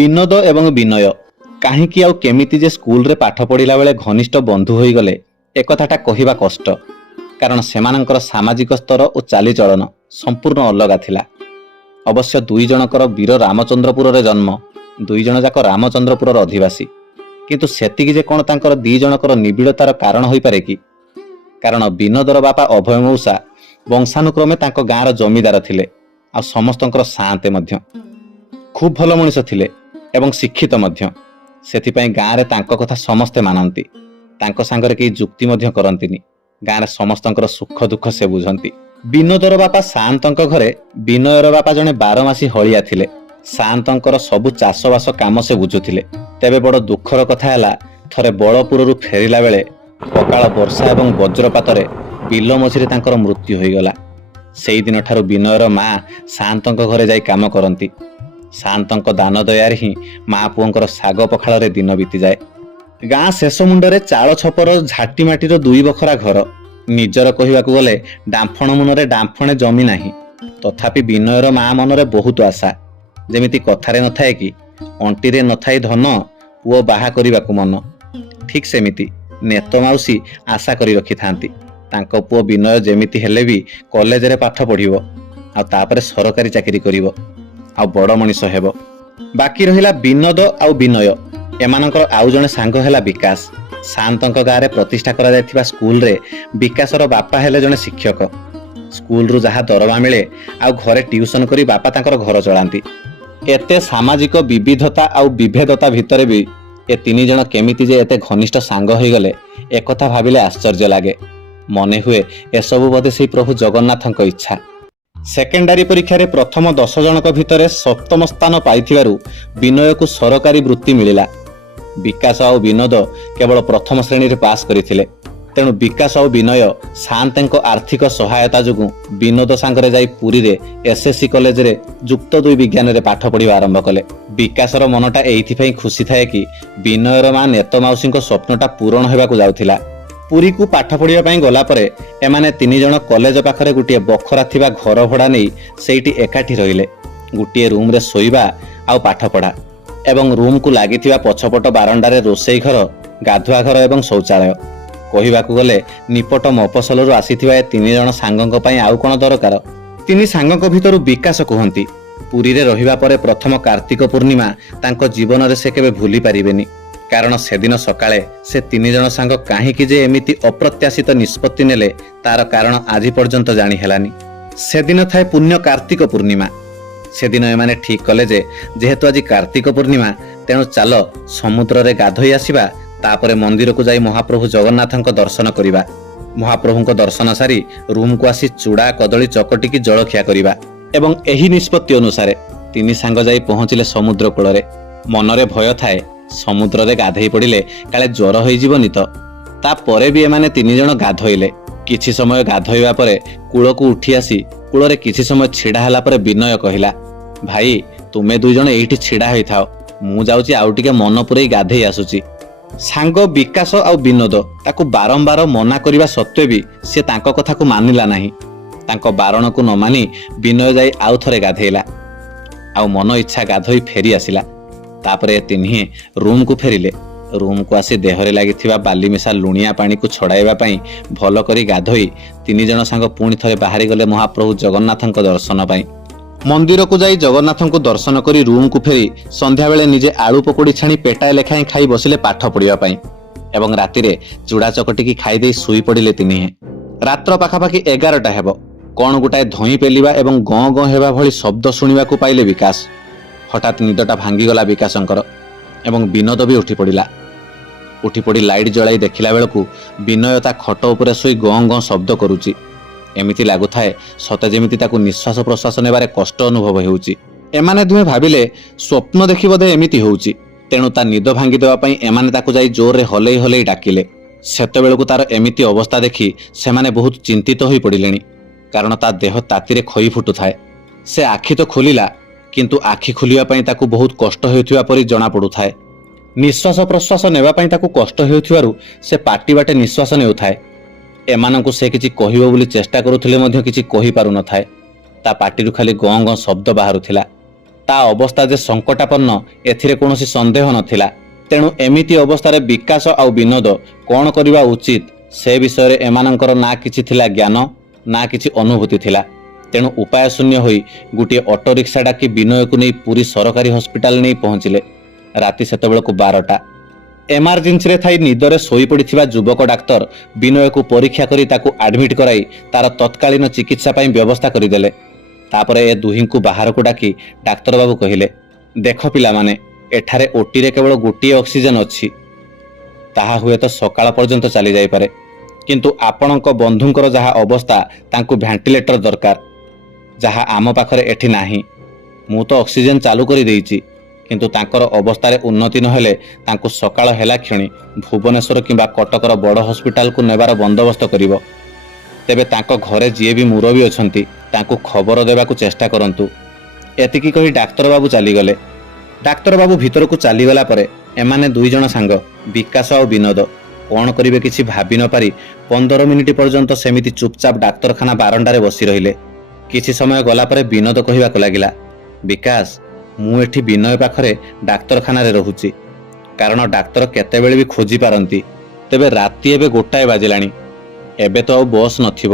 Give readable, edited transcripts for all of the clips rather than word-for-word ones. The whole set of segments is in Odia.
ବିନୋଦ ଏବଂ ବିନୟ କାହିଁକି ଆଉ କେମିତି ଯେ ସ୍କୁଲରେ ପାଠ ପଢ଼ିଲା ବେଳେ ଘନିଷ୍ଠ ବନ୍ଧୁ ହୋଇଗଲେ ଏକଥାଟା କହିବା କଷ୍ଟ, କାରଣ ସେମାନଙ୍କର ସାମାଜିକ ସ୍ତର ଓ ଚାଲିଚଳନ ସମ୍ପୂର୍ଣ୍ଣ ଅଲଗା ଥିଲା। ଅବଶ୍ୟ ଦୁଇ ଜଣଙ୍କର ବୀର ରାମଚନ୍ଦ୍ରପୁରରେ ଜନ୍ମ, ଦୁଇ ଜଣ ଯାକ ରାମଚନ୍ଦ୍ରପୁରର ଅଧିବାସୀ, କିନ୍ତୁ ସେତିକି ଯେ କ'ଣ ତାଙ୍କର ଦୁଇ ଜଣଙ୍କର ନିବିଡ଼ତାର କାରଣ ହୋଇପାରେ କି? କାରଣ ବିନୋଦର ବାପା ଅଭୟ ମଉସା ବଂଶାନୁକ୍ରମେ ତାଙ୍କ ଗାଁର ଜମିଦାର ଥିଲେ, ଆଉ ସମସ୍ତଙ୍କର ସାଆନ୍ତେ ମଧ୍ୟ। ଖୁବ୍ ଭଲ ମଣିଷ ଥିଲେ ଏବଂ ଶିକ୍ଷିତ ମଧ୍ୟ। ସେଥିପାଇଁ ଗାଁରେ ତାଙ୍କ କଥା ସମସ୍ତେ ମାନନ୍ତି। ତାଙ୍କ ସାଙ୍ଗରେ କେହି ଯୁକ୍ତି ମଧ୍ୟ କରନ୍ତିନି। ଗାଁରେ ସମସ୍ତଙ୍କର ସୁଖ ଦୁଃଖ ସେ ବୁଝନ୍ତି। ବିନୋଦର ବାପା ସାଆନ୍ତଙ୍କ ଘରେ ବିନୟର ବାପା ଜଣେ ବାରମାସୀ ହଳିଆ ଥିଲେ। ସାଆନ୍ତଙ୍କର ସବୁ ଚାଷବାସ କାମ ସେ ବୁଝୁଥିଲେ। ତେବେ ବଡ଼ ଦୁଃଖର କଥା ହେଲା, ଥରେ ବଳପୁରରୁ ଫେରିଲା ବେଳେ ଅକାଳ ବର୍ଷା ଏବଂ ବଜ୍ରପାତରେ ବିଲ ମଝିରେ ତାଙ୍କର ମୃତ୍ୟୁ ହୋଇଗଲା। ସେଇଦିନଠାରୁ ବିନୟର ମା ସାଆନ୍ତଙ୍କ ଘରେ ଯାଇ କାମ କରନ୍ତି। ସାଆନ୍ତଙ୍କ ଦାନ ଦୟାରେ ହିଁ ମା ପୁଅଙ୍କର ଶାଗ ପଖାଳରେ ଦିନ ବିତିଯାଏ। ଗାଁ ଶେଷ ମୁଣ୍ଡରେ ଚାଳ ଛପର ଝାଟି ମାଟିର 2 ବଖରା ଘର। ନିଜର କହିବାକୁ ଗଲେ ଡାମ୍ଫଣ ମୁନରେ ଡାମ୍ଫଣେ ଜମି ନାହିଁ। ତଥାପି ବିନୟର ମା ମନରେ ବହୁତ ଆଶା। ଯେମିତି କଥାରେ ନଥାଏ କି, ଅଣ୍ଟିରେ ନଥାଇ ଧନ, ପୁଅ ବାହା କରିବାକୁ ମନ। ଠିକ୍ ସେମିତି ନେତ ମାଉସୀ ଆଶା କରି ରଖିଥାନ୍ତି ତାଙ୍କ ପୁଅ ବିନୟ ଯେମିତି ହେଲେ ବି କଲେଜରେ ପାଠ ପଢ଼ିବ, ଆଉ ତାପରେ ସରକାରୀ ଚାକିରି କରିବ, ଆଉ ବଡ଼ ମଣିଷ ହେବ। ବାକି ରହିଲା ବିନୋଦ ଆଉ ବିନୟ। ଏମାନଙ୍କର ଆଉ ଜଣେ ସାଙ୍ଗ ହେଲା ବିକାଶ। ସାଆନ୍ତଙ୍କ ଗାଁରେ ପ୍ରତିଷ୍ଠା କରାଯାଇଥିବା ସ୍କୁଲରେ ବିକାଶର ବାପା ହେଲେ ଜଣେ ଶିକ୍ଷକ। ସ୍କୁଲରୁ ଯାହା ଦରମା ମିଳେ ଆଉ ଘରେ ଟ୍ୟୁସନ କରି ବାପା ତାଙ୍କର ଘର ଚଳାନ୍ତି। ଏତେ ସାମାଜିକ ବିବିଧତା ଆଉ ବିଭେଦତା ଭିତରେ ବି ଏ 3 ଜଣ କେମିତି ଯେ ଏତେ ଘନିଷ୍ଠ ସାଙ୍ଗ ହୋଇଗଲେ, ଏକଥା ଭାବିଲେ ଆଶ୍ଚର୍ଯ୍ୟ ଲାଗେ। ମନେ ହୁଏ ଏସବୁ ବୋଧେ ସେହି ପ୍ରଭୁ ଜଗନ୍ନାଥଙ୍କ ଇଚ୍ଛା। ସେକେଣ୍ଡାରୀ ପରୀକ୍ଷାରେ ପ୍ରଥମ 10 ଜଣଙ୍କ ଭିତରେ 7ମ ସ୍ଥାନ ପାଇଥିବାରୁ ବିନୟକୁ ସରକାରୀ ବୃତ୍ତି ମିଳିଲା। ବିକାଶ ଆଉ ବିନୋଦ କେବଳ ପ୍ରଥମ ଶ୍ରେଣୀରେ ପାସ୍ କରିଥିଲେ। ତେଣୁ ବିକାଶ ଆଉ ବିନୟ ସାଆନ୍ତଙ୍କ ଆର୍ଥିକ ସହାୟତା ଯୋଗୁଁ ବିନୋଦ ସାଙ୍ଗରେ ଯାଇ ପୁରୀରେ SSC କଲେଜରେ ଯୁକ୍ତ 2 ବିଜ୍ଞାନରେ ପାଠ ପଢ଼ିବା ଆରମ୍ଭ କଲେ। ବିକାଶର ମନଟା ଏଇଥିପାଇଁ ଖୁସି ଥାଏ କି ବିନୟର ମା ନେତ ମାଉସୀଙ୍କ ସ୍ୱପ୍ନଟା ପୂରଣ ହେବାକୁ ଯାଉଥିଲା। ପୁରୀକୁ ପାଠ ପଢ଼ିବା ପାଇଁ ଗଲା ପରେ ଏମାନେ 3 ଜଣ କଲେଜ ପାଖରେ ଗୋଟିଏ ବଖରା ଥିବା ଘର ଭଡ଼ା ନେଇ ସେଇଠି ଏକାଠି ରହିଲେ। ଗୋଟିଏ ରୁମ୍ରେ ଶୋଇବା ଆଉ ପାଠ ପଢ଼ା, ଏବଂ ରୁମ୍କୁ ଲାଗିଥିବା ପଛପଟ ବାରଣ୍ଡାରେ ରୋଷେଇ ଘର, ଗାଧୁଆ ଘର ଏବଂ ଶୌଚାଳୟ। କହିବାକୁ ଗଲେ ନିପଟ ମଫସଲରୁ ଆସିଥିବା ଏ 3 ଜଣ ସାଙ୍ଗଙ୍କ ପାଇଁ ଆଉ କ'ଣ ଦରକାର? 3 ସାଙ୍ଗଙ୍କ ଭିତରୁ ବିକାଶ କୁହନ୍ତି, ପୁରୀରେ ରହିବା ପରେ ପ୍ରଥମ କାର୍ତ୍ତିକ ପୂର୍ଣ୍ଣିମା ତାଙ୍କ ଜୀବନରେ ସେ କେବେ ଭୁଲି ପାରିବେନି। କାରଣ ସେଦିନ ସକାଳେ ସେ 3 ଜଣ ସାଙ୍ଗ କାହିଁକି ଯେ ଏମିତି ଅପ୍ରତ୍ୟାଶିତ ନିଷ୍ପତ୍ତି ନେଲେ, ତାର କାରଣ ଆଜି ପର୍ଯ୍ୟନ୍ତ ଜାଣି ହେଲାନି। ସେଦିନ ଥାଏ ପୁଣ୍ୟ କାର୍ତ୍ତିକ ପୂର୍ଣ୍ଣିମା। ସେଦିନ ଏମାନେ ଠିକ୍ କଲେ ଯେ ଯେହେତୁ ଆଜି କାର୍ତ୍ତିକ ପୂର୍ଣ୍ଣିମା, ତେଣୁ ଚାଲ ସମୁଦ୍ରରେ ଗାଧୋଇ ଆସିବା, ତାପରେ ମନ୍ଦିରକୁ ଯାଇ ମହାପ୍ରଭୁ ଜଗନ୍ନାଥଙ୍କ ଦର୍ଶନ କରିବା। ମହାପ୍ରଭୁଙ୍କ ଦର୍ଶନ ସାରି ରୁମ୍କୁ ଆସି ଚୁଡ଼ା କଦଳୀ ଚକଟିକି ଜଳଖିଆ କରିବା। ଏବଂ ଏହି ନିଷ୍ପତ୍ତି ଅନୁସାରେ 3 ସାଙ୍ଗ ଯାଇ ପହଞ୍ଚିଲେ ସମୁଦ୍ର କୂଳରେ। ମନରେ ଭୟ ଥାଏ, ସମୁଦ୍ରରେ ଗାଧେଇ ପଡ଼ିଲେ କାଳେ ଜ୍ୱର ହୋଇଯିବନି ତ। ତାପରେ ବି ଏମାନେ 3 ଜଣ ଗାଧୋଇଲେ। କିଛି ସମୟ ଗାଧୋଇବା ପରେ କୂଳକୁ ଉଠି ଆସି କୂଳରେ କିଛି ସମୟ ଛିଡ଼ା ହେଲା ପରେ ବିନୟ କହିଲା, ଭାଇ ତୁମେ 2 ଜଣ ଏଇଠି ଛିଡ଼ା ହୋଇଥାଅ, ମୁଁ ଯାଉଛି ଆଉ ଟିକେ ମନ ପୂରେଇ ଗାଧେଇ ଆସୁଛି। ସାଙ୍ଗ ବିକାଶ ଆଉ ବିନୋଦ ତାକୁ ବାରମ୍ବାର ମନା କରିବା ସତ୍ତ୍ୱେ ବି ସେ ତାଙ୍କ କଥାକୁ ମାନିଲା ନାହିଁ। ତାଙ୍କ ବାରଣକୁ ନ ମାନି ବିନୟ ଯାଇ ଆଉ ଥରେ ଗାଧେଇଲା, ଆଉ ମନ ଇଚ୍ଛା ଗାଧୋଇ ଫେରି ଆସିଲା। ତାପରେ ଏ 3 ରୁମ୍କୁ ଫେରିଲେ। ରୁମ୍କୁ ଆସି ଦେହରେ ଲାଗିଥିବା ବାଲି ମିଶା ଲୁଣିଆ ପାଣିକୁ ଛଡ଼ାଇବା ପାଇଁ ଭଲ କରି ଗାଧୋଇ 3 ଜଣ ସାଙ୍ଗ ପୁଣି ଥରେ ବାହାରି ଗଲେ ମହାପ୍ରଭୁ ଜଗନ୍ନାଥଙ୍କ ଦର୍ଶନ ପାଇଁ। ମନ୍ଦିରକୁ ଯାଇ ଜଗନ୍ନାଥଙ୍କୁ ଦର୍ଶନ କରି ରୁମ୍କୁ ଫେରି ସନ୍ଧ୍ୟାବେଳେ ନିଜେ ଆଳୁ ପକୋଡ଼ି ଛାଣି ପେଟାଏ ଲେଖାଏଁ ଖାଇ ବସିଲେ ପାଠ ପଢ଼ିବା ପାଇଁ। ଏବଂ ରାତିରେ ଚୁଡ଼ା ଚକଟିକି ଖାଇଦେଇ ଶୋଇ ପଡ଼ିଲେ 3। ରାତ୍ର ପାଖାପାଖି 11ଟା ହେବ। କ'ଣ ଗୋଟାଏ ଧଇଁ ପେଲିବା ଏବଂ ଗଁ ଗଁ ହେବା ଭଳି ଶବ୍ଦ ଶୁଣିବାକୁ ପାଇଲେ ବିକାଶ। ହଠାତ୍ ନିଦଟା ଭାଙ୍ଗିଗଲା ବିକାଶଙ୍କର, ଏବଂ ବିନୋଦ ବି ଉଠି ପଡ଼ିଲା। ଉଠିପଡ଼ି ଲାଇଟ୍ ଜଳାଇ ଦେଖିଲା ବେଳକୁ ବିନୟ ତା ଖଟ ଉପରେ ଶୋଇ ଗଁ ଗଁ ଶବ୍ଦ କରୁଛି। ଏମିତି ଲାଗୁଥାଏ ସତେ ଯେମିତି ତାକୁ ନିଶ୍ୱାସ ପ୍ରଶ୍ୱାସ ନେବାରେ କଷ୍ଟ ଅନୁଭବ ହେଉଛି। ଏମାନେ ଦୁହେଁ ଭାବିଲେ ସ୍ୱପ୍ନ ଦେଖି ବୋଧେ ଏମିତି ହେଉଛି। ତେଣୁ ତା ନିଦ ଭାଙ୍ଗିଦେବା ପାଇଁ ଏମାନେ ତାକୁ ଯାଇ ଜୋରରେ ହଲେଇ ହଲେଇ ଡାକିଲେ। ସେତେବେଳକୁ ତାର ଏମିତି ଅବସ୍ଥା ଦେଖି ସେମାନେ ବହୁତ ଚିନ୍ତିତ ହୋଇ ପଡ଼ିଲେଣି, କାରଣ ତା ଦେହ ତାତିରେ ଖଇ ଫୁଟୁଥାଏ। ସେ ଆଖି ତ ଖୋଲିଲା, କିନ୍ତୁ ଆଖି ଖୋଲିବା ପାଇଁ ତାକୁ ବହୁତ କଷ୍ଟ ହେଉଥିବା ପରି ଜଣାପଡ଼ୁଥାଏ। ନିଶ୍ୱାସ ପ୍ରଶ୍ୱାସ ନେବା ପାଇଁ ତାକୁ କଷ୍ଟ ହେଉଥିବାରୁ ସେ ପାଟି ବାଟେ ନିଶ୍ୱାସ ନେଉଥାଏ। ଏମାନଙ୍କୁ ସେ କିଛି କହିବ ବୋଲି ଚେଷ୍ଟା କରୁଥିଲେ ମଧ୍ୟ କିଛି କହିପାରୁନଥାଏ। ତା ପାଟିରୁ ଖାଲି ଗଁ ଗଁ ଶବ୍ଦ ବାହାରୁଥିଲା। ତା ଅବସ୍ଥା ଯେ ସଙ୍କଟାପନ୍ନ ଏଥିରେ କୌଣସି ସନ୍ଦେହ ନଥିଲା। ତେଣୁ ଏମିତି ଅବସ୍ଥାରେ ବିକାଶ ଆଉ ବିନୋଦ କ'ଣ କରିବା ଉଚିତ ସେ ବିଷୟରେ ଏମାନଙ୍କର ନା କିଛି ଥିଲା ଜ୍ଞାନ ନା କିଛି ଅନୁଭୂତି ଥିଲା। ତେଣୁ ଉପାୟ ଶୂନ୍ୟ ହୋଇ ଗୋଟିଏ ଅଟୋ ରିକ୍ସା ଡାକି ବିନୟକୁ ନେଇ ପୁରୀ ସରକାରୀ ହସ୍ପିଟାଲ ନେଇ ପହଞ୍ଚିଲେ। ରାତି ସେତେବେଳକୁ 12ଟା। ଏମର୍ଜେନ୍ସିରେ ଥାଇ ନିଦରେ ଶୋଇପଡ଼ିଥିବା ଯୁବକ ଡାକ୍ତର ବିନୟକୁ ପରୀକ୍ଷା କରି ତାକୁ ଆଡମିଟ୍ କରାଇ ତାର ତତ୍କାଳୀନ ଚିକିତ୍ସା ପାଇଁ ବ୍ୟବସ୍ଥା କରିଦେଲେ। ତାପରେ ଏ ଦୁହିଁଙ୍କୁ ବାହାରକୁ ଡାକି ଡାକ୍ତରବାବୁ କହିଲେ, ଦେଖ ପିଲାମାନେ, ଏଠାରେ ଓଟିରେ କେବଳ ଗୋଟିଏ ଅକ୍ସିଜେନ ଅଛି। ତାହା ହୁଏତ ସକାଳ ପର୍ଯ୍ୟନ୍ତ ଚାଲି ଯାଇପାରେ, କିନ୍ତୁ ଆପଣଙ୍କ ବନ୍ଧୁଙ୍କର ଯାହା ଅବସ୍ଥା ତାଙ୍କୁ ଭେଣ୍ଟିଲେଟର ଦରକାର, ଯାହା ଆମ ପାଖରେ ଏଠି ନାହିଁ। ମୁଁ ତ ଅକ୍ସିଜେନ ଚାଲୁ କରିଦେଇଛି, କିନ୍ତୁ ତାଙ୍କର ଅବସ୍ଥାରେ ଉନ୍ନତି ନହେଲେ ତାଙ୍କୁ ସକାଳ ହେଲା କ୍ଷଣି ଭୁବନେଶ୍ୱର କିମ୍ବା କଟକର ବଡ଼ ହସ୍ପିଟାଲକୁ ନେବାର ବନ୍ଦୋବସ୍ତ କରିବ। ତେବେ ତାଙ୍କ ଘରେ ଯିଏ ବି ମୁରବୀ ଅଛନ୍ତି ତାଙ୍କୁ ଖବର ଦେବାକୁ ଚେଷ୍ଟା କରନ୍ତୁ। ଏତିକି କହି ଡାକ୍ତରବାବୁ ଚାଲିଗଲେ। ଡାକ୍ତରବାବୁ ଭିତରକୁ ଚାଲିଗଲା ପରେ ଏମାନେ ଦୁଇଜଣ ସାଙ୍ଗ ବିକାଶ ଆଉ ବିନୋଦ କ'ଣ କରିବେ କିଛି ଭାବି ନ ପାରି 15 ମିନିଟ୍ ପର୍ଯ୍ୟନ୍ତ ସେମିତି ଚୁପଚାପ ଡାକ୍ତରଖାନା ବାରଣ୍ଡାରେ ବସି ରହିଲେ। କିଛି ସମୟ ଗଲା ପରେ ବିନୋଦ କହିବାକୁ ଲାଗିଲା, ବିକାଶ, ମୁଁ ଏଠି ବିନୟ ପାଖରେ ଡାକ୍ତରଖାନାରେ ରହୁଛି, କାରଣ ଡାକ୍ତର କେତେବେଳେ ବି ଖୋଜି ପାରନ୍ତି। ତେବେ ରାତି ଏବେ 1ଟାଏ ବାଜିଲାଣି, ଏବେ ତ ଆଉ ବସ୍ ନଥିବ।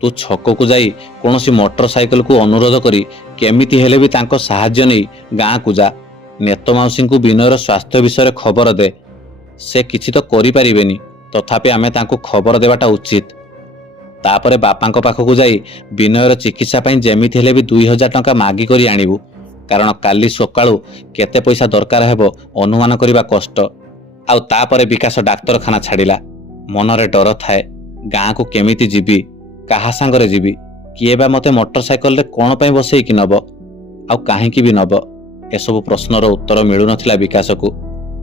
ତୁ ଛକକୁ ଯାଇ କୌଣସି ମୋଟର ସାଇକେଲକୁ ଅନୁରୋଧ କରି କେମିତି ହେଲେ ବି ତାଙ୍କ ସାହାଯ୍ୟ ନେଇ ଗାଁକୁ ଯା। ନେତ ମାଉସୀଙ୍କୁ ବିନୟର ସ୍ୱାସ୍ଥ୍ୟ ବିଷୟରେ ଖବର ଦେ। ସେ କିଛି ତ କରିପାରିବେନି, ତଥାପି ଆମେ ତାଙ୍କୁ ଖବର ଦେବାଟା ଉଚିତ। ତାପରେ ବାପାଙ୍କ ପାଖକୁ ଯାଇ ବିନୟର ଚିକିତ୍ସା ପାଇଁ ଯେମିତି ହେଲେ ବି 2000 ଟଙ୍କା ମାଗି କରି ଆଣିବୁ, କାରଣ କାଲି ସକାଳୁ କେତେ ପଇସା ଦରକାର ହେବ ଅନୁମାନ କରିବା କଷ୍ଟ। ଆଉ ତାପରେ ବିକାଶ ଡାକ୍ତରଖାନା ଛାଡ଼ିଲା। ମନରେ ଡର ଥାଏ, ଗାଁକୁ କେମିତି ଯିବି, କାହା ସାଙ୍ଗରେ ଯିବି, କିଏ ବା ମୋତେ ମୋଟର ସାଇକେଲରେ କ'ଣ ପାଇଁ ବସେଇକି ନେବ, ଆଉ କାହିଁକି ବି ନେବ? ଏସବୁ ପ୍ରଶ୍ନର ଉତ୍ତର ମିଳୁନଥିଲା ବିକାଶକୁ।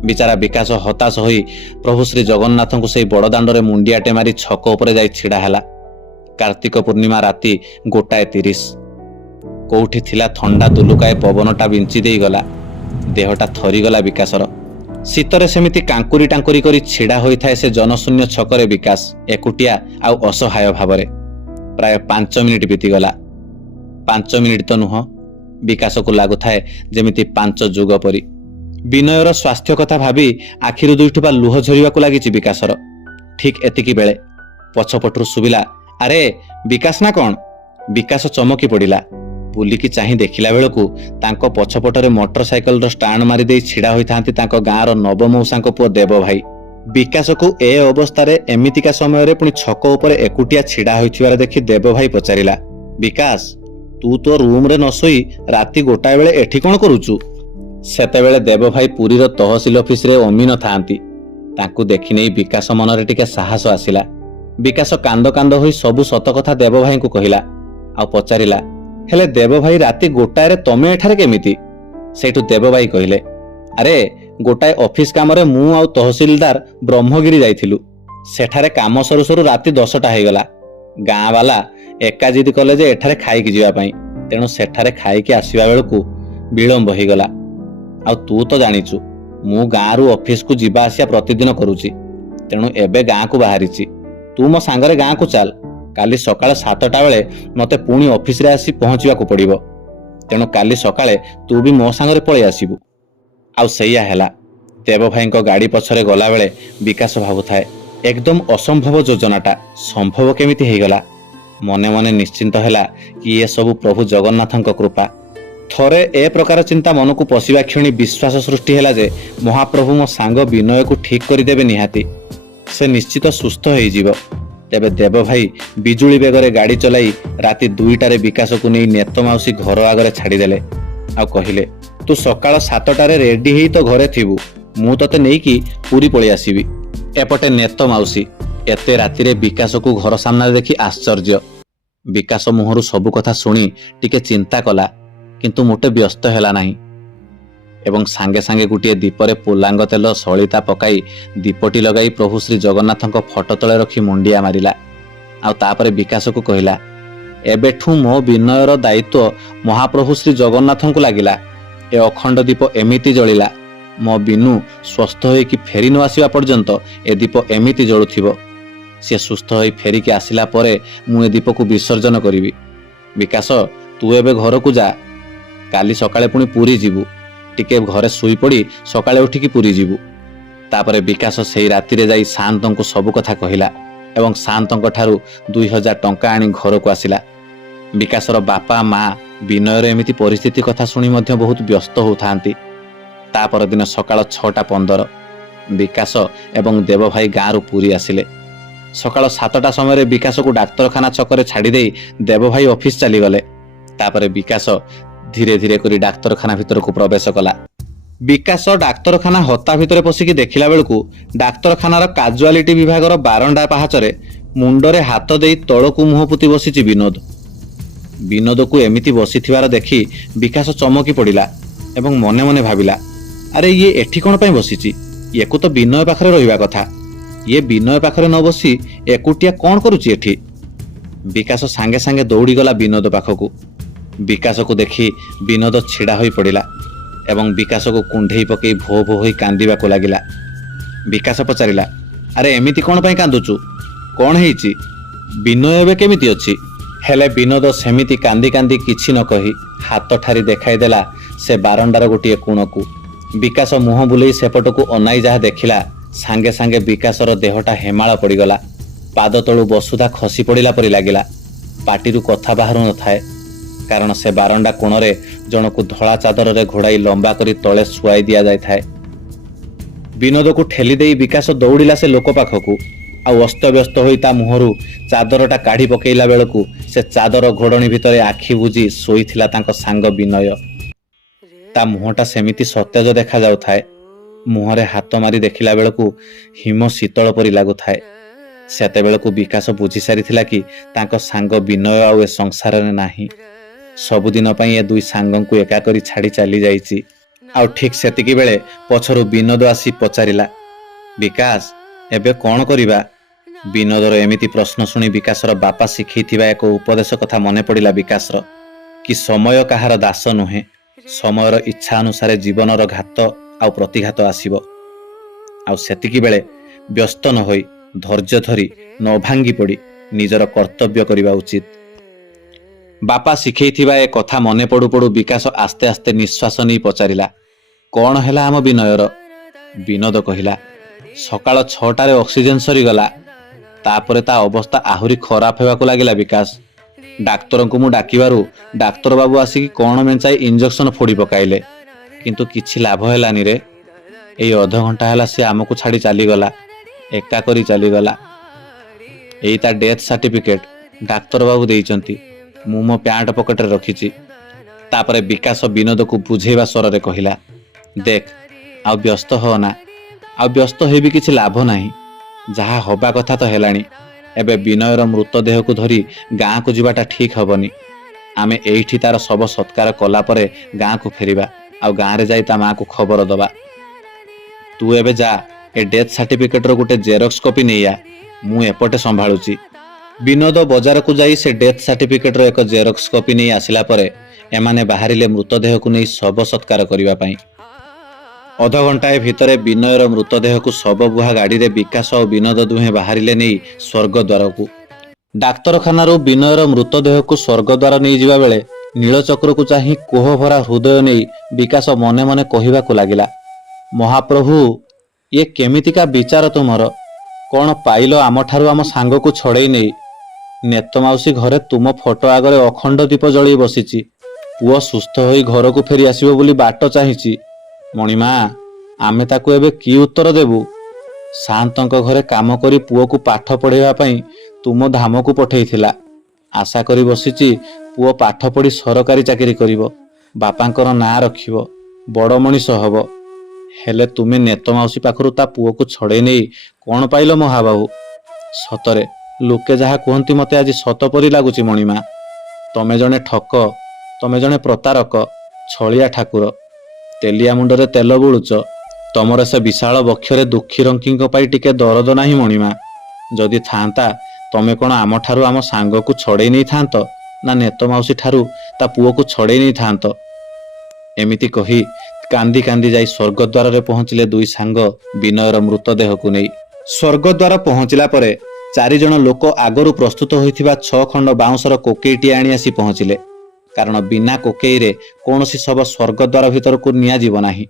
ବିଚାରା ବିକାଶ ହତାଶ ହୋଇ ପ୍ରଭୁ ଶ୍ରୀ ଜଗନ୍ନାଥଙ୍କୁ ସେଇ ବଡ଼ଦାଣ୍ଡରେ ମୁଣ୍ଡିଆଟେ ମାରି ଛକ ଉପରେ ଯାଇ ଛିଡ଼ା ହେଲା। କାର୍ତ୍ତିକ ପୂର୍ଣ୍ଣିମା ରାତି 1:30। କୋଉଠି ଥିଲା ଥଣ୍ଡା ଦୁଲୁକାଏ ପବନଟା ବିଞ୍ଚି ଦେଇଗଲା। ଦେହଟା ଥରିଗଲା ବିକାଶର। ଶୀତରେ ସେମିତି କାଙ୍କୁରି ଟାଙ୍କୁରି କରି ଛିଡ଼ା ହୋଇଥାଏ ସେ ଜନଶୂନ୍ୟ ଛକରେ ବିକାଶ, ଏକୁଟିଆ ଆଉ ଅସହାୟ ଭାବରେ। ପ୍ରାୟ 5 ମିନିଟ୍ ବିତିଗଲା। 5 ମିନିଟ୍ ତ ନୁହଁ, ବିକାଶକୁ ଲାଗୁଥାଏ ଯେମିତି 5 ଯୁଗ ପରି। ବିନୟର ସ୍ୱାସ୍ଥ୍ୟ କଥା ଭାବି ଆଖିରୁ ଦୁଇଠୁପା ଲୁହ ଝରିବାକୁ ଲାଗିଛି ବିକାଶର। ଠିକ୍ ଏତିକି ବେଳେ ପଛପଟରୁ ଶୁଭିଲା, ଆରେ ବିକାଶ ନା କ'ଣ? ବିକାଶ ଚମକି ପଡ଼ିଲା। ବୁଲିକି ଚାହିଁ ଦେଖିଲା ବେଳକୁ ତାଙ୍କ ପଛପଟରେ ମୋଟର ସାଇକେଲର ଷ୍ଟାଣ୍ଡ ମାରିଦେଇ ଛିଡ଼ା ହୋଇଥାନ୍ତି ତାଙ୍କ ଗାଁର ନବମଉସାଙ୍କ ପୁଅ ଦେବ ଭାଇ। ବିକାଶକୁ ଏ ଅବସ୍ଥାରେ ଏମିତିକା ସମୟରେ ପୁଣି ଛକ ଉପରେ ଏକୁଟିଆ ଛିଡ଼ା ହୋଇଥିବାର ଦେଖି ଦେବ ଭାଇ ପଚାରିଲା, ବିକାଶ, ତୁ ତୋ ରୁମ୍ରେ ନ ଶୋଇ ରାତି 1ଟା ବେଳେ ଏଠି କ'ଣ କରୁଛୁ? ସେତେବେଳେ ଦେବ ଭାଇ ପୁରୀର ତହସିଲ ଅଫିସରେ ଅମିନ ଥାଆନ୍ତି। ତାଙ୍କୁ ଦେଖିନେଇ ବିକାଶ ମନରେ ଟିକେ ସାହସ ଆସିଲା। ବିକାଶ କାନ୍ଦ କାନ୍ଦ ହୋଇ ସବୁ ସତ କଥା ଦେବ ଭାଇଙ୍କୁ କହିଲା। ଆଉ ପଚାରିଲା, ହେଲେ ଦେବ ଭାଇ ରାତି 1ଟାରେ ତମେ ଏଠାରେ କେମିତି? ସେଇଠୁ ଦେବ ଭାଇ କହିଲେ, ଆରେ ଗୋଟାଏ ଅଫିସ କାମରେ ମୁଁ ଆଉ ତହସିଲଦାର ବ୍ରହ୍ମଗିରି ଯାଇଥିଲୁ। ସେଠାରେ କାମ ସରୁ ସରୁ ରାତି 10ଟା ହେଇଗଲା। ଗାଁ ବାଲା ଏକା ଜିଦ କଲେ ଯେ ଏଠାରେ ଖାଇକି ଯିବା ପାଇଁ, ତେଣୁ ସେଠାରେ ଖାଇକି ଆସିବା ବେଳକୁ ବିଳମ୍ବ ହେଇଗଲା। ଆଉ ତୁ ତ ଜାଣିଛୁ ମୁଁ ଗାଁରୁ ଅଫିସକୁ ଯିବା ଆସିବା ପ୍ରତିଦିନ କରୁଛି, ତେଣୁ ଏବେ ଗାଁକୁ ବାହାରିଛି। ତୁ ମୋ ସାଙ୍ଗରେ ଗାଁକୁ ଚାଲ। କାଲି ସକାଳ 7ଟା ବେଳେ ମୋତେ ପୁଣି ଅଫିସରେ ଆସି ପହଞ୍ଚିବାକୁ ପଡ଼ିବ। ତେଣୁ କାଲି ସକାଳେ ତୁ ବି ମୋ ସାଙ୍ଗରେ ପଳେଇ ଆସିବୁ। ଆଉ ସେଇଆ ହେଲା। ଦେବ ଭାଇଙ୍କ ଗାଡ଼ି ପଛରେ ଗଲାବେଳେ ବିକାଶ ଭାବୁଥାଏ, ଏକଦମ ଅସମ୍ଭବ ଯୋଜନାଟା ସମ୍ଭବ କେମିତି ହେଇଗଲା। ମନେ ମନେ ନିଶ୍ଚିନ୍ତ ହେଲା କି ଏ ସବୁ ପ୍ରଭୁ ଜଗନ୍ନାଥଙ୍କ କୃପା। ଥରେ ଏ ପ୍ରକାର ଚିନ୍ତା ମନକୁ ପଶିବା କ୍ଷଣି ବିଶ୍ୱାସ ସୃଷ୍ଟି ହେଲା ଯେ ମହାପ୍ରଭୁ ମୋ ସାଙ୍ଗ ବିନୟକୁ ଠିକ୍ କରିଦେବେ ନିହାତି। ସେ ନିଶ୍ଚିତ ସୁସ୍ଥ ହେଇଯିବ। ତେବେ ଦେବ ଭାଇ ବିଜୁଳି ବେଗରେ ଗାଡ଼ି ଚଲାଇ ରାତି 2ଟାରେ ବିକାଶକୁ ନେଇ ନେତ ମାଉସୀ ଘର ଆଗରେ ଛାଡ଼ିଦେଲେ। ଆଉ କହିଲେ, ତୁ ସକାଳ 7ଟାରେ ରେଡି ହେଇ ତ ଘରେ ଥିବୁ, ମୁଁ ତତେ ନେଇକି ପୁରୀ ପଳେଇ ଆସିବି। ଏପଟେ ନେତ ମାଉସୀ ଏତେ ରାତିରେ ବିକାଶକୁ ଘର ସାମ୍ନାରେ ଦେଖି ଆଶ୍ଚର୍ଯ୍ୟ। ବିକାଶ ମୁହଁରୁ ସବୁ କଥା ଶୁଣି ଟିକେ ଚିନ୍ତା କଲା, କିନ୍ତୁ ମୋଟେ ବ୍ୟସ୍ତ ହେଲା ନାହିଁ ଏବଂ ସାଙ୍ଗେ ସାଙ୍ଗେ ଗୋଟିଏ ଦୀପରେ ପୋଲାଙ୍ଗ ତେଲ ସଳିତା ପକାଇ ଦୀପଟି ଲଗାଇ ପ୍ରଭୁ ଶ୍ରୀ ଜଗନ୍ନାଥଙ୍କ ଫଟୋ ତଳେ ରଖି ମୁଣ୍ଡିଆ ମାରିଲା। ଆଉ ତାପରେ ବିକାଶକୁ କହିଲା, ଏବେଠୁ ମୋ ବିନୟର ଦାୟିତ୍ୱ ମହାପ୍ରଭୁ ଶ୍ରୀ ଜଗନ୍ନାଥଙ୍କୁ ଲାଗିଲା। ଏ ଅଖଣ୍ଡ ଦୀପ ଏମିତି ଜଳିଲା, ମୋ ବିନୁ ସ୍ୱସ୍ଥ ହୋଇକି ଫେରି ନ ଆସିବା ପର୍ଯ୍ୟନ୍ତ ଏ ଦୀପ ଏମିତି ଜଳୁଥିବ। ସେ ସୁସ୍ଥ ହୋଇ ଫେରିକି ଆସିଲା ପରେ ମୁଁ ଏ ଦୀପକୁ ବିସର୍ଜନ କରିବି। ବିକାଶ, ତୁ ଏବେ ଘରକୁ ଯା। କାଲି ସକାଳେ ପୁଣି ପୁରୀ ଯିବୁ, ଟିକେ ଘରେ ଶୋଇପଡ଼ି ସକାଳେ ଉଠିକି ପୁରୀ ଯିବୁ। ତାପରେ ବିକାଶ ସେଇ ରାତିରେ ଯାଇ ସାଆନ୍ତଙ୍କୁ ସବୁ କଥା କହିଲା ଏବଂ ସାଆନ୍ତଙ୍କ ଠାରୁ 2000 ଟଙ୍କା ଆଣି ଘରକୁ ଆସିଲା। ବିକାଶର ବାପା ମା ବିନୟର ଏମିତି ପରିସ୍ଥିତି କଥା ଶୁଣି ମଧ୍ୟ ବହୁତ ବ୍ୟସ୍ତ ହେଉଥାନ୍ତି। ତା ପରଦିନ ସକାଳ 6:15 ବିକାଶ ଏବଂ ଦେବ ଭାଇ ଗାଁରୁ ପୁରୀ ଆସିଲେ। ସକାଳ 7ଟା ସମୟରେ ବିକାଶକୁ ଡାକ୍ତରଖାନା ଛକରେ ଛାଡ଼ିଦେଇ ଦେବ ଭାଇ ଅଫିସ ଚାଲିଗଲେ। ତାପରେ ବିକାଶ ଧୀରେ ଧୀରେ କରି ଡାକ୍ତରଖାନା ଭିତରକୁ ପ୍ରବେଶ କଲା। ବିକାଶ ଡାକ୍ତରଖାନା ହତା ଭିତରେ ପଶିକି ଦେଖିଲା ବେଳକୁ ଡାକ୍ତରଖାନାର କାଜୁଆଲିଟି ବିଭାଗର ବାରଣ୍ଡା ପାହାଚରେ ମୁଣ୍ଡରେ ହାତ ଦେଇ ତଳକୁ ମୁହଁ ପୋତି ବସିଛି ବିନୋଦ। ବିନୋଦକୁ ଏମିତି ବସିଥିବାର ଦେଖି ବିକାଶ ଚମକି ପଡ଼ିଲା ଏବଂ ମନେ ମନେ ଭାବିଲା, ଆରେ ଇଏ ଏଠି କ'ଣ ପାଇଁ ବସିଛି? ୟାକୁ ତ ବିନୟ ପାଖରେ ରହିବା କଥା। ଇଏ ବିନୟ ପାଖରେ ନ ବସି ଏକୁଟିଆ କ'ଣ କରୁଛି ଏଠି? ବିକାଶ ସାଙ୍ଗେ ସାଙ୍ଗେ ଦୌଡ଼ିଗଲା ବିନୋଦ ପାଖକୁ। ବିକାଶକୁ ଦେଖି ବିନୋଦ ଛିଡ଼ା ହୋଇ ପଡ଼ିଲା ଏବଂ ବିକାଶକୁ କୁଣ୍ଢେଇ ପକାଇ ଭୋ ଭୋ ହୋଇ କାନ୍ଦିବାକୁ ଲାଗିଲା। ବିକାଶ ପଚାରିଲା, ଆରେ ଏମିତି କ'ଣ ପାଇଁ କାନ୍ଦୁଛୁ? କ'ଣ ହେଇଛି? ବିନୟ ଏବେ କେମିତି ଅଛି? ହେଲେ ବିନୋଦ ସେମିତି କାନ୍ଦି କାନ୍ଦି କିଛି ନ କହି ହାତ ଠାରି ଦେଖାଇଦେଲା ସେ ବାରଣ୍ଡାର ଗୋଟିଏ କୋଣକୁ। ବିକାଶ ମୁହଁ ବୁଲେଇ ସେପଟକୁ ଅନାଇ ଯାହା ଦେଖିଲା, ସାଙ୍ଗେ ସାଙ୍ଗେ ବିକାଶର ଦେହଟା ହେମାଳ ପଡ଼ିଗଲା। ପାଦ ତଳୁ ବସୁଧା ଖସି ପଡ଼ିଲା ପରି ଲାଗିଲା। ପାଟିରୁ କଥା ବାହାରୁ ନଥାଏ, କାରଣ ସେ ବାରଣ୍ଡା କୋଣରେ ଜଣକୁ ଧଳା ଚାଦରରେ ଘୋଡ଼ାଇ ଲମ୍ବା କରି ତଳେ ଶୁଆଇ ଦିଆଯାଇଥାଏ। ବିନୋଦକୁ ଠେଲି ଦେଇ ବିକାଶ ଦୌଡ଼ିଲା ସେ ଲୋକ ପାଖକୁ। ଆଉ ଅସ୍ତବ୍ୟସ୍ତ ହୋଇ ତା ମୁହଁରୁ ଚାଦରଟା କାଢ଼ି ପକାଇଲା ବେଳକୁ ସେ ଚାଦର ଘୋଡ଼ଣୀ ଭିତରେ ଆଖି ବୁଜି ଶୋଇଥିଲା ତାଙ୍କ ସାଙ୍ଗ ବିନୟ। ତା ମୁହଁଟା ସେମିତି ସତେଜ ଦେଖାଯାଉଥାଏ। ମୁହଁରେ ହାତ ମାରି ଦେଖିଲା ବେଳକୁ ହିମ ଶୀତଳ ପରି ଲାଗୁଥାଏ। ସେତେବେଳକୁ ବିକାଶ ବୁଝି ସାରିଥିଲା କି ତାଙ୍କ ସାଙ୍ଗ ବିନୟ ଆଉ ଏ ସଂସାରରେ ନାହିଁ। ସବୁଦିନ ପାଇଁ ଏ ଦୁଇ ସାଙ୍ଗଙ୍କୁ ଏକା କରି ଛାଡ଼ି ଚାଲି ଯାଇଛି। ଆଉ ଠିକ୍ ସେତିକି ବେଳେ ପଛରୁ ବିନୋଦ ଆସି ପଚାରିଲା, ବିକାଶ ଏବେ କ'ଣ କରିବା? ବିନୋଦର ଏମିତି ପ୍ରଶ୍ନ ଶୁଣି ବିକାଶର ବାପା ଶିଖେଇଥିବା ଏକ ଉପଦେଶ କଥା ମନେ ପଡ଼ିଲା ବିକାଶର, କି ସମୟ କାହାର ଦାସ ନୁହେଁ। ସମୟର ଇଚ୍ଛା ଅନୁସାରେ ଜୀବନର ଘାତ ଆଉ ପ୍ରତିଘାତ ଆସିବ। ଆଉ ସେତିକି ବେଳେ ବ୍ୟସ୍ତ ନ ହୋଇ ଧୈର୍ଯ୍ୟ ଧରି ନ ଭାଙ୍ଗି ପଡ଼ି ନିଜର କର୍ତ୍ତବ୍ୟ କରିବା ଉଚିତ। ବାପା ଶିଖେଇଥିବା ଏ କଥା ମନେ ପଡ଼ୁ ପଡ଼ୁ ବିକାଶ ଆସ୍ତେ ଆସ୍ତେ ନିଶ୍ୱାସ ନେଇ ପଚାରିଲା, କ'ଣ ହେଲା ଆମ ବିନୟର? ବିନୋଦ କହିଲା, ସକାଳ 6ଟାରେ ଅକ୍ସିଜେନ ସରିଗଲା। ତାପରେ ତା ଅବସ୍ଥା ଆହୁରି ଖରାପ ହେବାକୁ ଲାଗିଲା ବିକାଶ। ଡାକ୍ତରଙ୍କୁ ମୁଁ ଡାକିବାରୁ ଡାକ୍ତର ବାବୁ ଆସିକି କ'ଣ ମେଞ୍ଚାଇ ଇଞ୍ଜେକ୍ସନ ଫୋଡ଼ି ପକାଇଲେ, କିନ୍ତୁ କିଛି ଲାଭ ହେଲାନି ରେ। ଏଇ ଅଧଘଣ୍ଟା ହେଲା ସେ ଆମକୁ ଛାଡ଼ି ଚାଲିଗଲା, ଏକା କରି ଚାଲିଗଲା। ଏଇ ତା ଡେଥ୍ ସାର୍ଟିଫିକେଟ୍ ଡାକ୍ତର ବାବୁ ଦେଇଛନ୍ତି, ମୁଁ ମୋ ପ୍ୟାଣ୍ଟ ପକେଟରେ ରଖିଛି। ତାପରେ ବିକାଶ ବିନୋଦକୁ ବୁଝେଇବା ସ୍ୱରରେ କହିଲା, ଦେଖ ଆଉ ବ୍ୟସ୍ତ ହୋନା, ଆଉ ବ୍ୟସ୍ତ ହେଇ ବି କିଛି ଲାଭ ନାହିଁ। ଯାହା ହବା କଥା ତ ହେଲାଣି। ଏବେ ବିନୟର ମୃତଦେହକୁ ଧରି ଗାଁକୁ ଯିବାଟା ଠିକ୍ ହବନି। ଆମେ ଏଇଠି ତାର ଶବ ସତ୍କାର କଲା ପରେ ଗାଁକୁ ଫେରିବା, ଆଉ ଗାଁରେ ଯାଇ ତା ମାଆକୁ ଖବର ଦେବା। ତୁ ଏବେ ଯା, ଏ ଡେଥ୍ ସାର୍ଟିଫିକେଟର ଗୋଟେ ଜେରକ୍ସ କପି ନେଇଆ, ମୁଁ ଏପଟେ ସମ୍ଭାଳୁଛି। ବିନୋଦ ବଜାରକୁ ଯାଇ ସେ ଡେଥ୍ ସାର୍ଟିଫିକେଟର ଏକ ଜେରକ୍ସ କପି ନେଇ ଆସିଲା ପରେ ଏମାନେ ବାହାରିଲେ ମୃତଦେହକୁ ନେଇ ଶବ ସତ୍କାର କରିବା ପାଇଁ। ଅଧଘଣ୍ଟାଏ ଭିତରେ ବିନୟର ମୃତଦେହକୁ ଶବ ବୁହା ଗାଡ଼ିରେ ବିକାଶ ଆଉ ବିନୋଦ ଦୁହେଁ ବାହାରିଲେ ନେଇ ସ୍ୱର୍ଗଦ୍ୱାରକୁ। ଡାକ୍ତରଖାନାରୁ ବିନୟର ମୃତଦେହକୁ ସ୍ୱର୍ଗଦ୍ୱାର ନେଇଯିବା ବେଳେ ନୀଳଚକ୍ରକୁ ଚାହିଁ କୋହ ଭରା ହୃଦୟ ନେଇ ବିକାଶ ମନେ ମନେ କହିବାକୁ ଲାଗିଲା, ମହାପ୍ରଭୁ, ଇଏ କେମିତିକା ବିଚାର ତୁମର? କ'ଣ ପାଇଲ ଆମଠାରୁ ଆମ ସାଙ୍ଗକୁ ଛଡ଼େଇ ନେଇ? ନେତ ମାଉସୀ ଘରେ ତୁମ ଫଟୋ ଆଗରେ ଅଖଣ୍ଡ ଦୀପ ଜଳେଇ ବସିଛି। ପୁଅ ସୁସ୍ଥ ହୋଇ ଘରକୁ ଫେରି ଆସିବ ବୋଲି ବାଟ ଚାହିଁଛି। ମଣିମା, ଆମେ ତାକୁ ଏବେ କି ଉତ୍ତର ଦେବୁ? ସାଆନ୍ତଙ୍କ ଘରେ କାମ କରି ପୁଅକୁ ପାଠ ପଢ଼େଇବା ପାଇଁ ତୁମ ଧାମକୁ ପଠେଇଥିଲା। ଆଶା କରି ବସିଛି ପୁଅ ପାଠ ପଢ଼ି ସରକାରୀ ଚାକିରି କରିବ, ବାପାଙ୍କର ନାଁ ରଖିବ, ବଡ଼ ମଣିଷ ହବ। ହେଲେ ତୁମେ ନେତ ମାଉସୀ ପାଖରୁ ତା ପୁଅକୁ ଛଡ଼େଇ ନେଇ କ'ଣ ପାଇଲ ମହାବାହୁ? ସତରେ ଲୋକେ ଯାହା କୁହନ୍ତି ମୋତେ ଆଜି ସତ ପରି ଲାଗୁଛି ମଣିମା। ତମେ ଜଣେ ଠକ, ତମେ ଜଣେ ପ୍ରତାରକ, ଛଳିଆ ଠାକୁର। ତେଲିଆ ମୁଣ୍ଡରେ ତେଲ ବୋଳୁଛ। ତମର ସେ ବିଶାଳ ବକ୍ଷରେ ଦୁଃଖୀ ରଙ୍କିଙ୍କ ପାଇଁ ଟିକେ ଦରଦ ନାହିଁ ମଣିମା? ଯଦି ଥାଆନ୍ତା ତମେ କ'ଣ ଆମଠାରୁ ଆମ ସାଙ୍ଗକୁ ଛଡ଼େଇ ନେଇଥାନ୍ତ, ନା ନେତ ମାଉସୀ ଠାରୁ ତା ପୁଅକୁ ଛଡ଼େଇ ନେଇଥାନ୍ତ? ଏମିତି କହି କାନ୍ଦି କାନ୍ଦି ଯାଇ ସ୍ୱର୍ଗଦ୍ୱାରରେ ପହଞ୍ଚିଲେ ଦୁଇ ସାଙ୍ଗ ବିନୟର ମୃତଦେହକୁ ନେଇ। ସ୍ୱର୍ଗଦ୍ୱାର ପହଞ୍ଚିଲା ପରେ 4 ଜଣ ଲୋକ ଆଗରୁ ପ୍ରସ୍ତୁତ ହୋଇଥିବା 6 ଖଣ୍ଡ ବାଉଁଶର କୋକେଇଟିଏ ଆଣି ଆସି ପହଞ୍ଚିଲେ। କାରଣ ବିନା କୋକେଇରେ କୌଣସି ଶବ ସ୍ୱର୍ଗଦ୍ୱାର ଭିତରକୁ ନିଆଯିବ ନାହିଁ।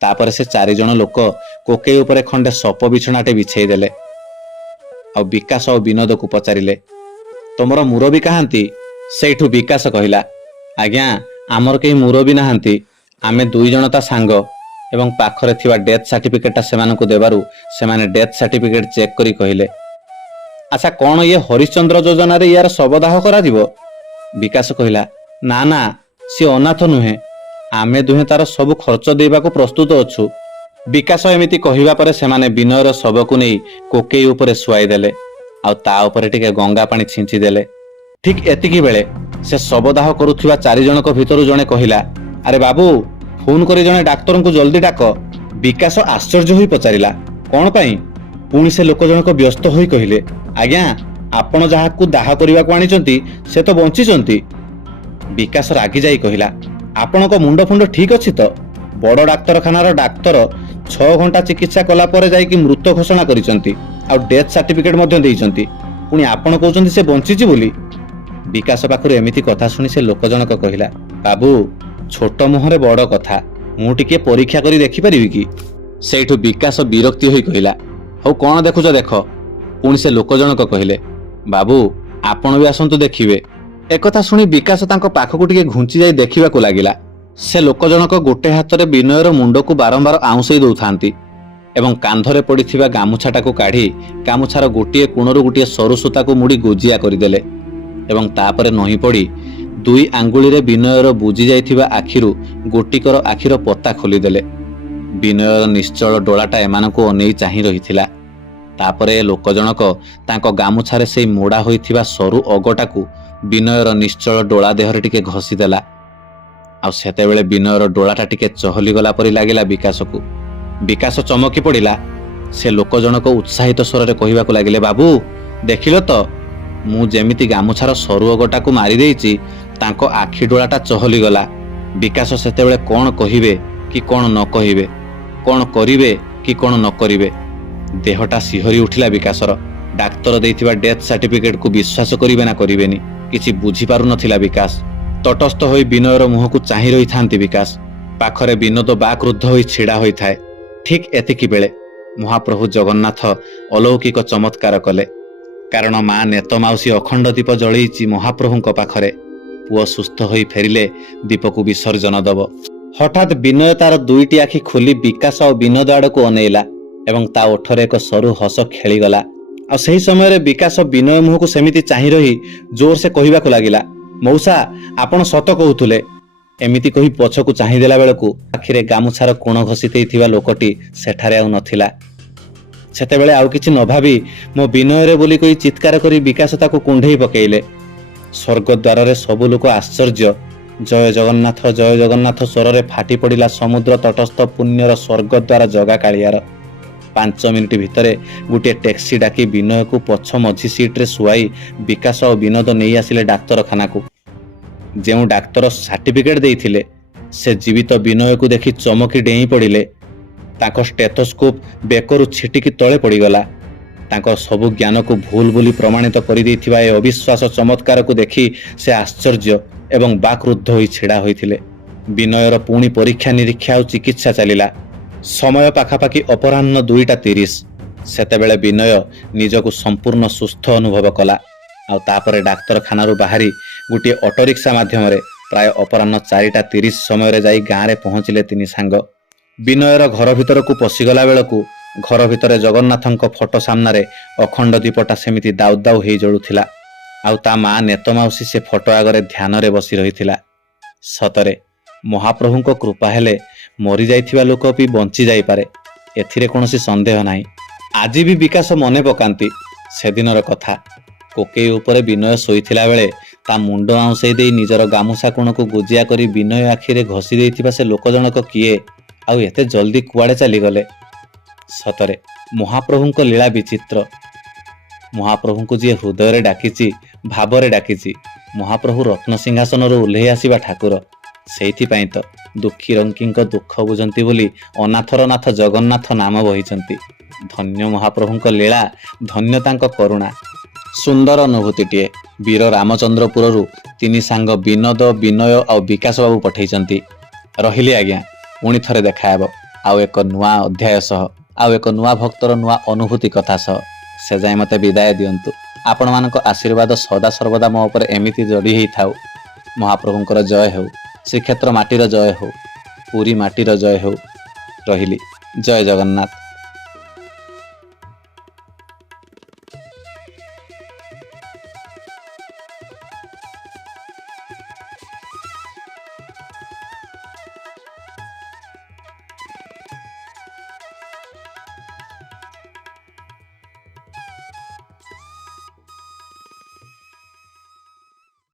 ତାପରେ ସେ 4 ଜଣ ଲୋକ କୋକେଇ ଉପରେ ଖଣ୍ଡେ ସପ ବିଛଣାଟେ ବିଛେଇ ଦେଲେ। ଆଉ ବିକାଶ ଆଉ ବିନୋଦକୁ ପଚାରିଲେ, ତମର ମୁରବୀ କାହାନ୍ତି? ସେଇଠୁ ବିକାଶ କହିଲା, ଆଜ୍ଞା ଆମର କେହି ମୁରବୀ ନାହାନ୍ତି, ଆମେ 2 ଜଣ ତା ସାଙ୍ଗ। ଏବଂ ପାଖରେ ଥିବା ଡେଥ୍ ସାର୍ଟିଫିକେଟଟା ସେମାନଙ୍କୁ ଦେବାରୁ ସେମାନେ ଡେଥ୍ ସାର୍ଟିଫିକେଟ ଚେକ୍ କରି କହିଲେ, ଆଚ୍ଛା କ'ଣ ଇଏ ହରିଶ୍ଚନ୍ଦ୍ର ଯୋଜନାରେ ୟାର ଶବଦାହ କରାଯିବ? ବିକାଶ କହିଲା, ନା ନା, ସିଏ ଅନାଥ ନୁହେଁ, ଆମେ ଦୁହେଁ ତାର ସବୁ ଖର୍ଚ୍ଚ ଦେବାକୁ ପ୍ରସ୍ତୁତ ଅଛୁ। ବିକାଶ ଏମିତି କହିବା ପରେ ସେମାନେ ବିନୟର ଶବକୁ ନେଇ କୋକେଇ ଉପରେ ଶୁଆଇ ଦେଲେ ଆଉ ତା ଉପରେ ଟିକେ ଗଙ୍ଗା ପାଣି ଛିଞ୍ଚି ଦେଲେ। ଠିକ୍ ଏତିକି ବେଳେ ସେ ଶବଦାହ କରୁଥିବା 4 ଜଣଙ୍କ ଭିତରୁ ଜଣେ କହିଲା, ଆରେ ବାବୁ, ଫୋନ କରି ଜଣେ ଡାକ୍ତରଙ୍କୁ ଜଲ୍ଦି ଡାକ। ବିକାଶ ଆଶ୍ଚର୍ଯ୍ୟ ହୋଇ ପଚାରିଲା, କ'ଣ ପାଇଁ? ପୁଣି ସେ ଲୋକ ଜଣକ ବ୍ୟସ୍ତ ହୋଇ କହିଲେ, ଆଜ୍ଞା ଆପଣ ଯାହାକୁ ଦାହ କରିବାକୁ ଆଣିଛନ୍ତି ସେ ତ ବଞ୍ଚିଛନ୍ତି। ବିକାଶ ରାଗି ଯାଇ କହିଲା, ଆପଣଙ୍କ ମୁଣ୍ଡ ଫୁଣ୍ଡ ଠିକ୍ ଅଛି ତ? ବଡ଼ ଡାକ୍ତରଖାନାର ଡାକ୍ତର 6 ଘଣ୍ଟା ଚିକିତ୍ସା କଲା ପରେ ଯାଇକି ମୃତ ଘୋଷଣା କରିଛନ୍ତି ଆଉ ଡେଥ୍ ସାର୍ଟିଫିକେଟ ମଧ୍ୟ ଦେଇଛନ୍ତି, ପୁଣି ଆପଣ କହୁଛନ୍ତି ସେ ବଞ୍ଚିଛି ବୋଲି? ବିକାଶ ପାଖରୁ ଏମିତି କଥା ଶୁଣି ସେ ଲୋକ ଜଣକ କହିଲା, ବାବୁ ଛୋଟ ମୁହଁରେ ବଡ଼ କଥା, ମୁଁ ଟିକେ ପରୀକ୍ଷା କରି ଦେଖିପାରିବି କି? ସେଇଠୁ ବିକାଶ ବିରକ୍ତି ହୋଇ କହିଲା, ହଉ କ'ଣ ଦେଖୁଛ ଦେଖ। ପୁଣି ସେ ଲୋକ ଜଣକ କହିଲେ, ବାବୁ ଆପଣ ବି ଆସନ୍ତୁ ଦେଖିବେ। ଏକଥା ଶୁଣି ବିକାଶ ତାଙ୍କ ପାଖକୁ ଟିକେ ଘୁଞ୍ଚି ଯାଇ ଦେଖିବାକୁ ଲାଗିଲା। ସେ ଲୋକ ଜଣକ ଗୋଟେ ହାତରେ ବିନୟର ମୁଣ୍ଡକୁ ବାରମ୍ବାର ଆଉଁସେଇ ଦେଉଥାନ୍ତି ଏବଂ କାନ୍ଧରେ ପଡ଼ିଥିବା ଗାମୁଛାଟାକୁ କାଢ଼ି ଗାମୁଛାର ଗୋଟିଏ କୋଣରୁ ଗୋଟିଏ ସରୁ ସୂତାକୁ ମୁଡ଼ି ଗୋଜିଆ କରିଦେଲେ ଏବଂ ତାପରେ ନଇଁ ପଡ଼ି 2 ଆଙ୍ଗୁଳିରେ ବିନୟର ବୁଜି ଯାଇଥିବା ଆଖିରୁ ଗୋଟିକର ଆଖିର ପତା ଖୋଲିଦେଲେ। ବିନୟର ନିଶ୍ଚଳ ଡୋଳାଟା ଏମାନଙ୍କୁ ଅନେଇ ଚାହିଁ ରହିଥିଲା। ତାପରେ ଲୋକ ଜଣକ ତାଙ୍କ ଗାମୁଛାରେ ସେଇ ମୋଡ଼ା ହୋଇଥିବା ସରୁ ଅଗଟାକୁ ବିନୟର ନିଶ୍ଚଳ ଡୋଳା ଦେହରେ ଟିକେ ଘଷି ଦେଲା। ଆଉ ସେତେବେଳେ ବିନୟର ଡୋଳାଟା ଟିକେ ଚହଲିଗଲା ପରି ଲାଗିଲା ବିକାଶକୁ। ବିକାଶ ଚମକି ପଡ଼ିଲା। ସେ ଲୋକ ଜଣକ ଉତ୍ସାହିତ ସ୍ୱରରେ କହିବାକୁ ଲାଗିଲେ, ବାବୁ ଦେଖିଲ ତ, ମୁଁ ଯେମିତି ଗାମୁଛାର ସରୁ ଅଗଟାକୁ ମାରି ଦେଇଛି ତାଙ୍କ ଆଖି ଡୋଳାଟା ଚହଲିଗଲା। ବିକାଶ ସେତେବେଳେ କ'ଣ କହିବେ କି କ'ଣ ନ କହିବେ, କ'ଣ କରିବେ କି କ'ଣ ନ କରିବେ, ଦେହଟା ଶିହରି ଉଠିଲା ବିକାଶର। ଡାକ୍ତର ଦେଇଥିବା ଡେଥ୍ ସାର୍ଟିଫିକେଟକୁ ବିଶ୍ୱାସ କରିବେ ନା କରିବେନି କିଛି ବୁଝିପାରୁନଥିଲା ବିକାଶ। ତଟସ୍ଥ ହୋଇ ବିନୟର ମୁହଁକୁ ଚାହିଁ ରହିଥାନ୍ତି ବିକାଶ। ପାଖରେ ବିନୋଦ ବାକ୍ରୁଦ୍ଧ ହୋଇ ଛିଡ଼ା ହୋଇଥାଏ। ଠିକ୍ ଏତିକି ବେଳେ ମହାପ୍ରଭୁ ଜଗନ୍ନାଥ ଅଲୌକିକ ଚମତ୍କାର କଲେ। କାରଣ ମା ନେତ ମାଉସୀ ଅଖଣ୍ଡ ଦୀପ ଜଳେଇଛି ମହାପ୍ରଭୁଙ୍କ ପାଖରେ। ପୁଅ ସୁସ୍ଥ ହୋଇ ଫେରିଲେ ଦୀପକୁ ବିସର୍ଜନ ଦେବ। ହଠାତ୍ ବିନୟ ତାର 2ଟି ଆଖି ଖୋଲି ବିକାଶ ଆଉ ବିନୋଦ ଆଡ଼କୁ ଅନେଇଲା ଏବଂ ତା ଓଠରେ ଏକ ସରୁ ହସ ଖେଳିଗଲା। ଆଉ ସେହି ସମୟରେ ବିକାଶ ବିନୟ ମୁହଁକୁ ସେମିତି ଚାହିଁ ରହି ଜୋରସେ କହିବାକୁ ଲାଗିଲା, ମଉସା ଆପଣ ସତ କହୁଥିଲେ। ଏମିତି କହି ପଛକୁ ଚାହିଁ ଦେଲା ବେଳକୁ ଆଖିରେ ଗାମୁଛାର କୋଣ ଘଷି ଦେଇଥିବା ଲୋକଟି ସେଠାରେ ଆଉ ନଥିଲା। ସେତେବେଳେ ଆଉ କିଛି ନ ଭାବି ମୋ ବିନୟରେ ବୋଲି କହି ଚିତ୍କାର କରି ବିକାଶ ତାକୁ କୁଣ୍ଢେଇ ପକେଇଲେ। ସ୍ୱର୍ଗଦ୍ୱାରରେ ସବୁ ଲୋକ ଆଶ୍ଚର୍ଯ୍ୟ। ଜୟ ଜଗନ୍ନାଥ ସ୍ୱରରେ ଫାଟି ପଡ଼ିଲା ସମୁଦ୍ର ତଟସ୍ଥ ପୁଣ୍ୟର ସ୍ୱର୍ଗଦ୍ୱାର ଜଗା କାଳିଆର। 5 ମିନିଟ୍ ଭିତରେ ଗୋଟିଏ ଟ୍ୟାକ୍ସି ଡାକି ବିନୟକୁ ପଛ ମଝି ସିଟ୍ରେ ଶୁଆଇ ବିକାଶ ଆଉ ବିନୋଦ ନେଇ ଆସିଲେ ଡାକ୍ତରଖାନାକୁ। ଯେଉଁ ଡାକ୍ତର ସାର୍ଟିଫିକେଟ ଦେଇଥିଲେ ସେ ଜୀବିତ ବିନୟକୁ ଦେଖି ଚମକି ଡେଇଁ ପଡ଼ିଲେ। ତାଙ୍କ ଷ୍ଟେଥୋସ୍କୋପ ବେକରୁ ଛିଟିକି ତଳେ ପଡ଼ିଗଲା। ତାଙ୍କର ସବୁ ଜ୍ଞାନକୁ ଭୁଲ ବୋଲି ପ୍ରମାଣିତ କରିଦେଇଥିବା ଏ ଅବିଶ୍ୱାସ ଚମତ୍କାରକୁ ଦେଖି ସେ ଆଶ୍ଚର୍ଯ୍ୟ ଏବଂ ବାକ୍ରୁଦ୍ଧ ହୋଇ ଛିଡ଼ା ହୋଇଥିଲେ। ବିନୟର ପୁଣି ପରୀକ୍ଷା ନିରୀକ୍ଷା ଆଉ ଚିକିତ୍ସା ଚାଲିଲା। ସମୟ ପାଖାପାଖି ଅପରାହ୍ନ 2ଟା 30। ସେତେବେଳେ ବିନୟ ନିଜକୁ ସମ୍ପୂର୍ଣ୍ଣ ସୁସ୍ଥ ଅନୁଭବ କଲା। ଆଉ ତାପରେ ଡାକ୍ତରଖାନାରୁ ବାହାରି ଗୋଟିଏ ଅଟୋରିକ୍ସା ମାଧ୍ୟମରେ ପ୍ରାୟ ଅପରାହ୍ନ 4ଟା 30 ସମୟରେ ଯାଇ ଗାଁରେ ପହଞ୍ଚିଲେ 3 ସାଙ୍ଗ। ବିନୟର ଘର ଭିତରକୁ ପଶିଗଲା ବେଳକୁ ଘର ଭିତରେ ଜଗନ୍ନାଥଙ୍କ ଫଟୋ ସାମ୍ନାରେ ଅଖଣ୍ଡ ଦୀପଟା ସେମିତି ଦାଉ ଦାଉ ହେଇ ଜଳୁଥିଲା। ଆଉ ତା ମା ନେତ ମାଉସୀ ସେ ଫଟୋ ଆଗରେ ଧ୍ୟାନରେ ବସି ରହିଥିଲା। ସତରେ ମହାପ୍ରଭୁଙ୍କ କୃପା ହେଲେ ମରିଯାଇଥିବା ଲୋକ ବି ବଞ୍ଚି ଯାଇପାରେ, ଏଥିରେ କୌଣସି ସନ୍ଦେହ ନାହିଁ। ଆଜି ବି ବିକାଶ ମନେ ପକାନ୍ତି ସେଦିନର କଥା। କୋକେଇ ଉପରେ ବିନୟ ଶୋଇଥିଲା ବେଳେ ତା ମୁଣ୍ଡ ଆଉଁସେଇ ଦେଇ ନିଜର ଗାମୁଛା କୋଣକୁ ଗୋଜିଆ କରି ବିନୟ ଆଖିରେ ଘଷି ଦେଇଥିବା ସେ ଲୋକ ଜଣକ କିଏ, ଆଉ ଏତେ ଜଲ୍ଦି କୁଆଡ଼େ ଚାଲିଗଲେ? ସତରେ ମହାପ୍ରଭୁଙ୍କ ଲୀଳା ବିଚିତ୍ର। ମହାପ୍ରଭୁଙ୍କୁ ଯିଏ ହୃଦୟରେ ଡାକିଛି, ଭାବରେ ଡାକିଛି, ମହାପ୍ରଭୁ ରତ୍ନସିଂହାସନରୁ ଓହ୍ଲେଇ ଆସିବା ଠାକୁର। ସେଇଥିପାଇଁ ତ ଦୁଃଖୀ ରଙ୍କିଙ୍କ ଦୁଃଖ ବୁଝନ୍ତି ବୋଲି ଅନାଥର ନାଥ ଜଗନ୍ନାଥ ନାମ ବହିଛନ୍ତି। ଧନ୍ୟ ମହାପ୍ରଭୁଙ୍କ ଲୀଳା, ଧନ୍ୟ ତାଙ୍କ କରୁଣା। ସୁନ୍ଦର ଅନୁଭୂତିଟିଏ। ବୀର ରାମଚନ୍ଦ୍ରପୁରରୁ ତିନି ସାଙ୍ଗ ବିନୋଦ, ବିନୟ ଆଉ ବିକାଶ ବାବୁ ପଠେଇଛନ୍ତି। ରହିଲି ଆଜ୍ଞା, ପୁଣି ଥରେ ଦେଖାହେବ ଆଉ ଏକ ନୂଆ ଅଧ୍ୟାୟ ସହ, ଆଉ ଏକ ନୂଆ ଭକ୍ତର ନୂଆ ଅନୁଭୂତି କଥା ସହ। ସେ ଯାଏ ମୋତେ ବିଦାୟ ଦିଅନ୍ତୁ। ଆପଣମାନଙ୍କ ଆଶୀର୍ବାଦ ସଦାସର୍ବଦା ମୋ ଉପରେ ଏମିତି ଯୋଡ଼ି ହେଇଥାଉ। ମହାପ୍ରଭୁଙ୍କର ଜୟ ହେଉ, ଶ୍ରୀକ୍ଷେତ୍ର ମାଟିର ଜୟ ହେଉ, ପୁରୀ ମାଟିର ଜୟ ହେଉ। ରହିଲି, ଜୟ ଜଗନ୍ନାଥ।